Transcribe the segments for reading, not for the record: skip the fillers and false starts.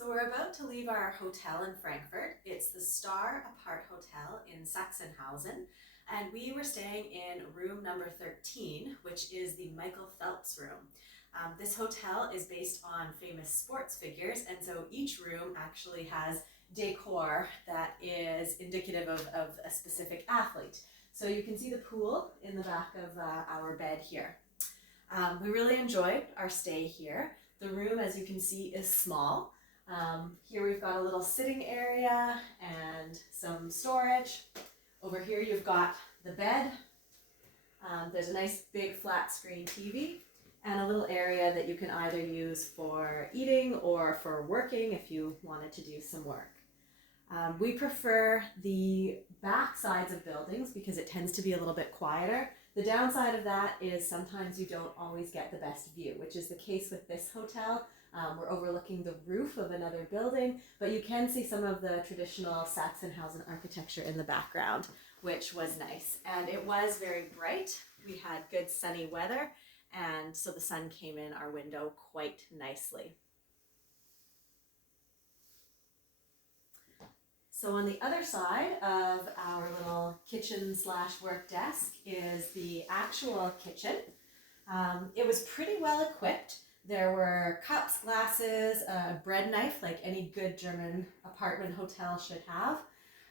So we're about to leave our hotel in Frankfurt. It's the Star Apart Hotel in Sachsenhausen, and we were staying in room number 13, which is the Michael Phelps room. This hotel is based on famous sports figures, and so each room actually has decor that is indicative of a specific athlete. So you can see the pool in the back of our bed here. We really enjoyed our stay here. The room, as you can see, is small. Here we've got a little sitting area and some storage. Over here you've got the bed. There's a nice big flat screen TV and a little area that you can either use for eating or for working if you wanted to do some work. We prefer the back sides of buildings because it tends to be a little bit quieter. The downside of that is sometimes you don't always get the best view, which is the case with this hotel. We're overlooking the roof of another building, but you can see some of the traditional Sachsenhausen architecture in the background, which was nice. And it was very bright. We had good sunny weather, and so the sun came in our window quite nicely. So on the other side of our little kitchen / work desk is the actual kitchen. It was pretty well equipped. There were cups, glasses, a bread knife like any good German apartment hotel should have,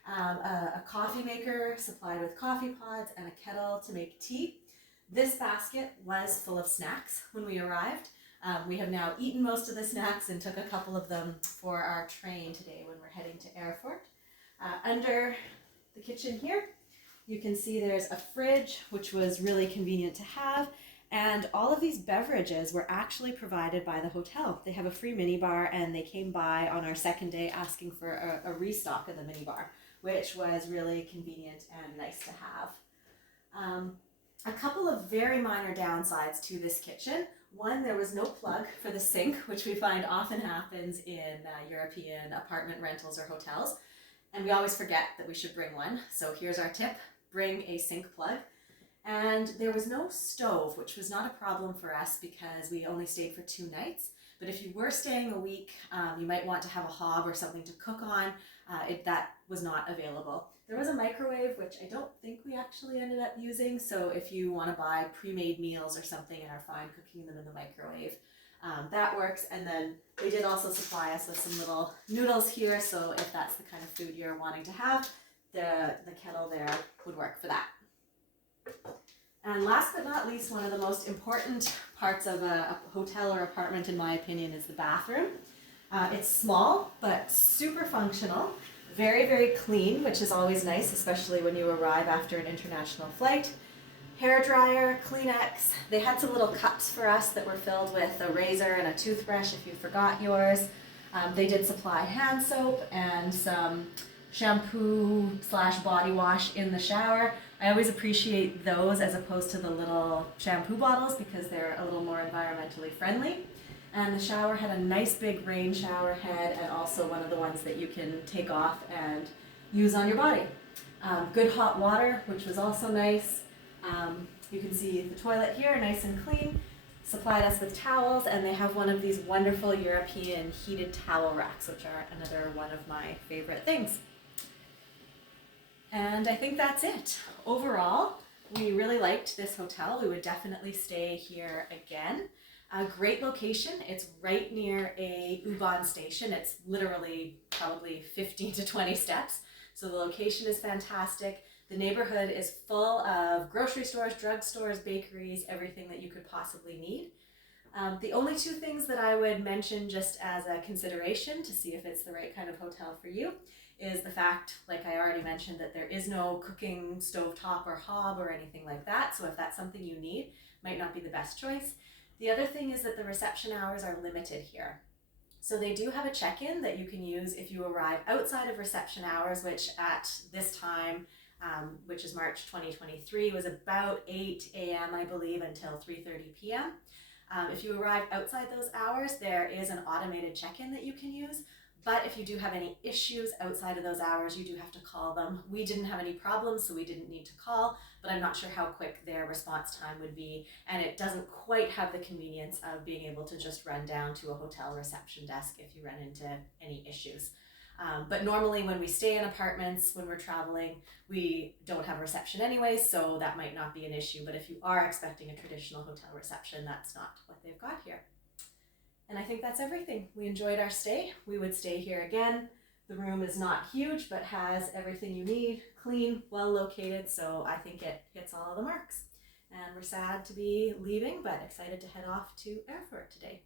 a coffee maker supplied with coffee pods, and a kettle to make tea. This basket was full of snacks when we arrived. We have now eaten most of the snacks and took a couple of them for our train today when we're heading to Erfurt. Under the kitchen here, you can see there's a fridge, which was really convenient to have, and all of these beverages were actually provided by the hotel. They have a free minibar, and they came by on our second day asking for a restock of the minibar, which was really convenient and nice to have. A couple of very minor downsides to this kitchen. One, there was no plug for the sink, which we find often happens in European apartment rentals or hotels. And we always forget that we should bring one. So here's our tip, bring a sink plug. And there was no stove, which was not a problem for us because we only stayed for 2 nights. But if you were staying a week, you might want to have a hob or something to cook on. That was not available. There was a microwave, which I don't think we actually ended up using. So if you want to buy pre-made meals or something and are fine cooking them in the microwave, that works. And then they did also supply us with some little noodles here, so if that's the kind of food you're wanting to have, the kettle there would work for that. And last but not least, one of the most important parts of a hotel or apartment, in my opinion, is the bathroom. It's small, but super functional, very, very clean, which is always nice, especially when you arrive after an international flight. Hair dryer, Kleenex. They had some little cups for us that were filled with a razor and a toothbrush if you forgot yours. They did supply hand soap and some shampoo / body wash in the shower. I always appreciate those as opposed to the little shampoo bottles because they're a little more environmentally friendly. And the shower had a nice big rain shower head and also one of the ones that you can take off and use on your body. Good hot water, which was also nice. You can see the toilet here, nice and clean. Supplied us with towels, and they have one of these wonderful European heated towel racks, which are another one of my favorite things. And I think that's it. Overall, we really liked this hotel. We would definitely stay here again. A great location. It's right near a U-Bahn station. It's literally probably 15 to 20 steps. So the location is fantastic. The neighborhood is full of grocery stores, drugstores, bakeries, everything that you could possibly need. The only 2 things that I would mention just as a consideration to see if it's the right kind of hotel for you is the fact, like I already mentioned, that there is no cooking stovetop or hob or anything like that. So if that's something you need, might not be the best choice. The other thing is that the reception hours are limited here. So they do have a check-in that you can use if you arrive outside of reception hours, which at this time, which is March 2023, was about 8 a.m. I believe until 3:30 p.m. If you arrive outside those hours, there is an automated check-in that you can use, But if you do have any issues outside of those hours, you do have to call them. We didn't have any problems, so we didn't need to call, but I'm not sure how quick their response time would be. And it doesn't quite have the convenience of being able to just run down to a hotel reception desk if you run into any issues. But normally when we stay in apartments, when we're traveling, we don't have reception anyway, so that might not be an issue. But if you are expecting a traditional hotel reception, that's not what they've got here. And I think that's everything. We enjoyed our stay. We would stay here again. The room is not huge, but has everything you need, clean, well located, so I think it hits all of the marks. And we're sad to be leaving, but excited to head off to Frankfurt today.